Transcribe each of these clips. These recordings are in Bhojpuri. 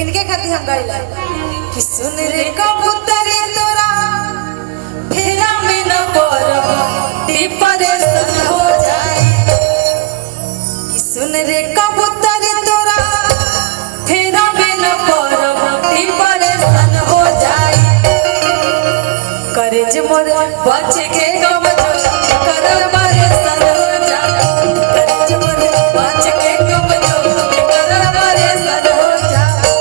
इनके खातिर हम गाइला कि सुन रे कबूतर तोरा फेरा में न पड़ब डिप्रेशन हो जाए कि सुन रे कबूतर तोरा फेरा में न पड़ब डिप्रेशन हो जाए करे जे मोर बच के गम कर मारे सन हो जाए करे जे मोर बच के गम कर मारे सन हो जाए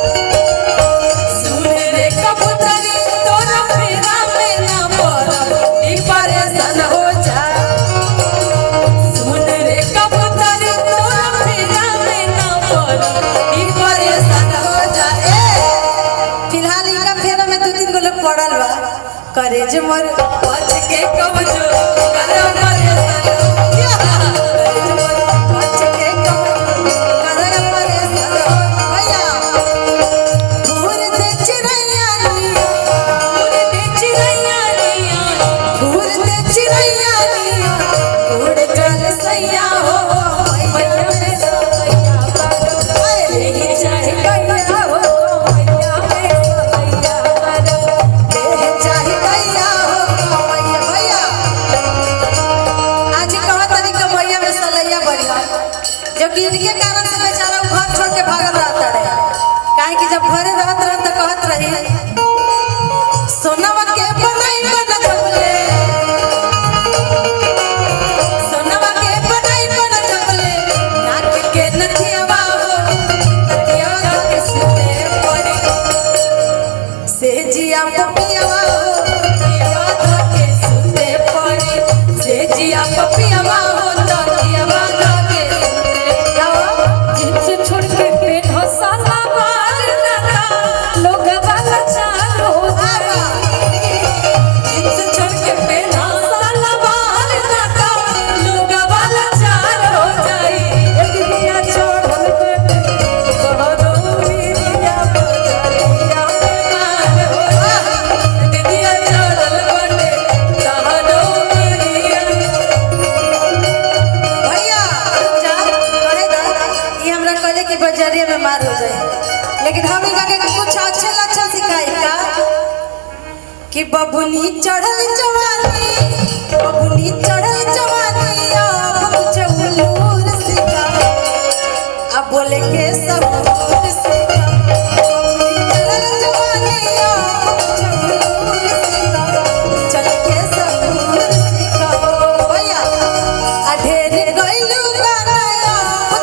सुन रे कबूतर तोरा फेरा में न पड़ब डिप्रेशन हो जाए सुन रे कबूतर तोरा फेरा में न पड़ब डिप्रेशन हो जाए फिलहाल इनका फेरा में 2-3 गो लोग पड़ल बा करे जे मोर बच के कमजो कर मारे सन क्या करे जे मोर बच के कमजो कर मारे सन भैया फूल दे चिड़ैया निया फूल दे चिड़ैया निया फूल दे चिड़ैया निया उड़ चल सैया हो मैया में सैया बारो ले जाए गैया हो मैया में सैया बारो ले जाए गैया हो मैया भैया आज कहा तरीका मैया में सलैया बढ़िया जो कि इनके कारण से बेचारा घर छोड़ के भागल रहता रहे काहे कि जब घरे रहत रह त कहत रही सोनवा के बनाई बन चपले सोनवा के बनाई बन चपले नाक के नथियावा हो नथियावा के सुते पड़ी से जिया पपियावा हो नथियावा के सुते पड़ी से जिया पपियावा हो नथियावा के सुते जाओ जिनसे छोड़ के पेट हसाला बाल लगा लोग वाला चाल हो जाए जिनसे छोड़ के पेट हसाला बाल लगा लोग वाला चाल हो जाए दिया छोड़ के बहरो दिया बजरिया में मार हो जाए दिया छोड़ बने कहरो दिया भैया जा कहे दा ये हमरा कहले कि बजरिया में मार हो जाए लेकिन हम इनका के कुछ अच्छे लक्षण सिखाई का कि बबुनी चढ़ल जवानी अब चौलूर सिखा अब बोले के सबूर सिखा बबुनी चढ़ल जवानी अब चौलूर सिखा चल के सबूर सिखा भैया अधेर गइलू गाना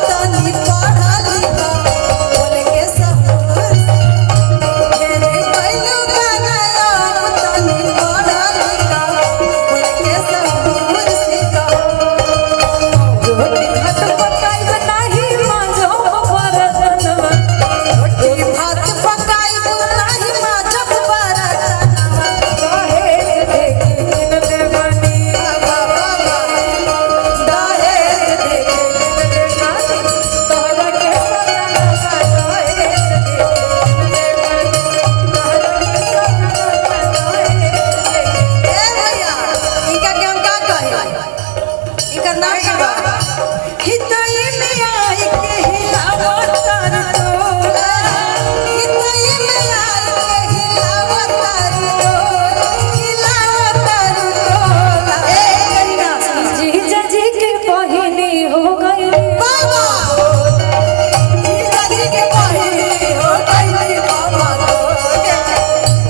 तनी पढ़ा लिखा बोले के सबूर अधेर गइलू गाना तनी पढ़ा लिखा बोले के सबूर सिखा रोटी भात पकाई बनाही मांजो बरतनवा रोटी भात पकाई बनाही मांजो बरतनवा दहेज देके दिन देवानी बाबा दहेज देके दिन देवानी तोहरा के सजना दहेज देके दिन देवानी तोहरा के सजना दहेज ए भैया इनका के हम का कहे इनका नाम का बा हितई में आई के हिलावत तर तोला हितई में आई के हिलावत तर तोला हिलावत तर तोला ए गन्ना जीजा जी के बहिनी हो गई बाबा जीजा जी के बहिनी हो गई बाबा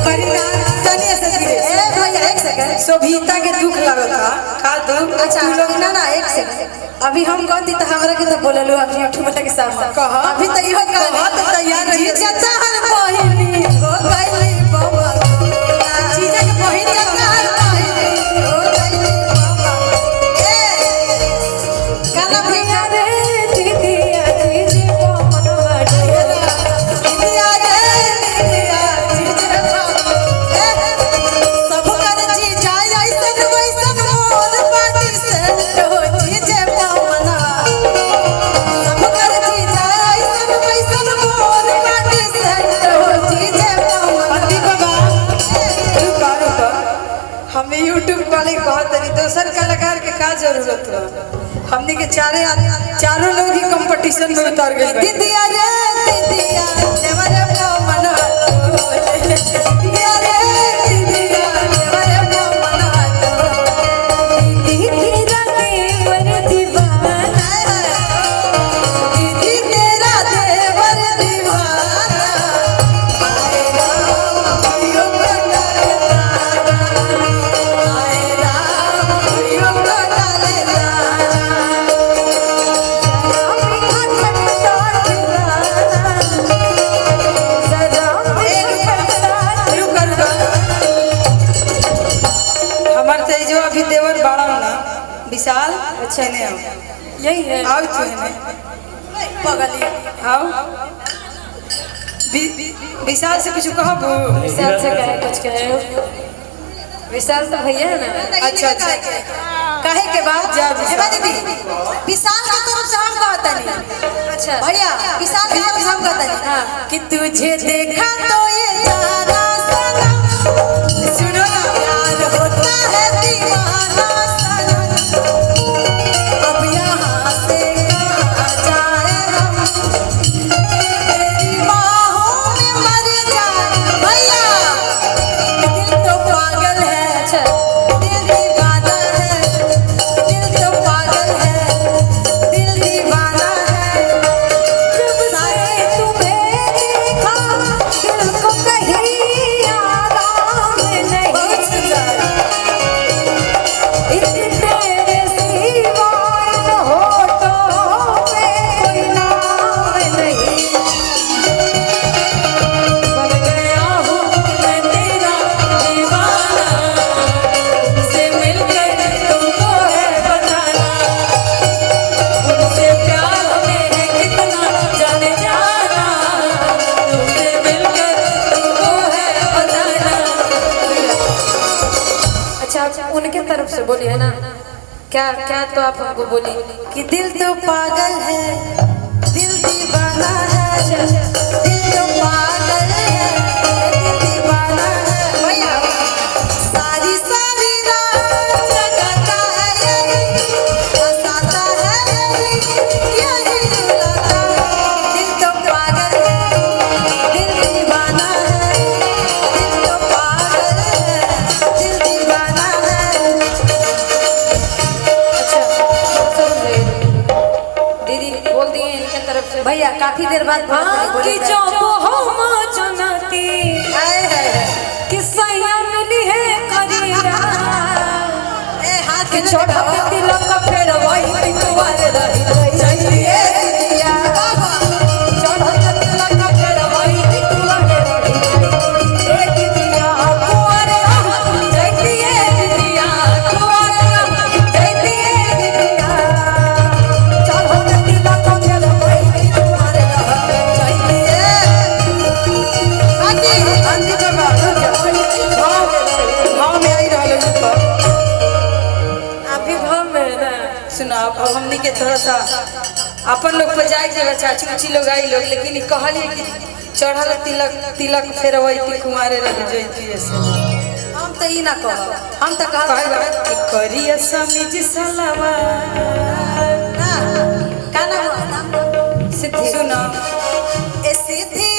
करीना तनिया से गिरे ए भैया एक सेकंड शोभिता के दुख लगता का दुख अच्छा तू लोग ना 1 सेकंड अभी हम कहती तो हमरा के तो बोललो अभी यूट्यूब के सामने कहा अभी तो इहो कहा तो तैयार रही चाचा हर बहिनी हो गई बाबा जीजा के बहिनी चाचा हर बहिनी हो गई बाबा ए काला भैया रे दीदिया जीजी पमनवा डोला दीदिया रे दीदिया जीजी ए सब कर जी जाय ऐसन वैसन मोर पाटी से हो जीजे पमना सब कर जी जाय ऐसन वैसन मोर पाटी से हो जीजे पमना बाबा तू करो तो हमें YouTube वाले कहत तनी दोसर कलाकार के का जरूरत बा हमनी के चारों लोग ही कंपटीशन में उतर गए दीदिया रे दीदिया देवरे विशाल अच्छा इन्हें आओ यही है। आओ तू इन्हें पगली आओ विशाल से कुछ कहो विशाल से कहे कुछ कहे। विशाल तो भैया है ना। अच्छा अच्छा कहे के बाद जा हेमा दीदी विशाल की तरफ से हम कहता नहीं। अच्छा भैया विशाल की तरफ से हम कहता नहीं। हाँ कि तुझे देखा तो ये जाना सनम सुनो ना प्यार होता है दीवाना सनम अब यहाँ से कहाँ जाए हम तेरी बाहों में मर जाए भैया दिल तो पागल है अच्छा दिल दीवाना है दिल तो पागल है दिल दीवाना है जब से तुम्हें देखा दिल को कहीं आराम नहीं। बहुत सुंदर इत तेरे सिवा इन होठों पे कोई नाम नहीं। बन गया हूँ मैं तेरा दीवाना तुमसे मिलकर तुमको है बताना उनसे प्यार में है कितना जाने जाना तुमसे मिलकर तुमको है बताना। अच्छा उनके तरफ से बोलिए ना क्या क्या तो आप हमको बोलिए कि दिल तो पागल है दिल दीवाना है दिल तो पागल है दिल दीवाना है भैया सारी सारी रात जगाता है यही हंसाता है यही रुलाता है दिल तो पागल है दिल दीवाना है दिल तो पागल है दिल दीवाना है अच्छा समझ गई दीदी बोल दिए इनके तरफ से भैया काफी देर बाद हाँ कि जो हम चुनती हाय हाय कि सैया मिली है करिया ए हाथ कि छोटा के तिलक का फेर वही पिटवाल रही चाहिए दिया छोटा के तिलक का फेर वही पिटवाल रही ए दिया कुंवर चाहिए दिया कुंवर चाहिए दिया छोटा के तिलक का फेर वही पिटवाल रही चाहिए आंटी आंटी बाबा भाव में आई रहल है अभी भाव में ना सुना अब हमनी के थोड़ा सा अपन लोग पर जाए के चाची उची लोग आई लोग लेकिन ई कहली कि चढ़ल तिलक तिलक फेर वही कुमारे रह जइती ऐसे हम तो ई ना कहो हम तो कह कहला कि करिया समीज सलावा का नाम सिद्धि सुना ए सीधी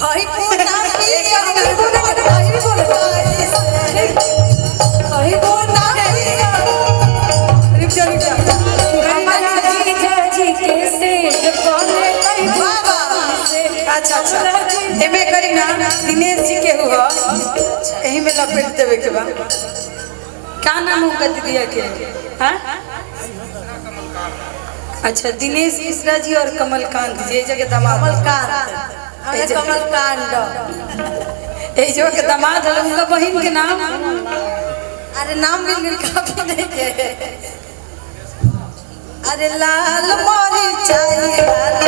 कहीं पूना पी कहीं बोला कहीं बोला रुक जा हमारा जीजा जी के सेज कोने कहीं बाबा अच्छा अच्छा एमे करी ना दिनेश जी के हुआ यही में लपेट देवे के बा का नाम उनका दीदिया के हां अच्छा दिनेश मिश्रा जी और कमलकांत जी ये जगह दामाद कमलकांड ये जो के दामाद है उनका बहन के नाम अरे नाम भी काफी नहीं के अरे लाल मोरी चाहिए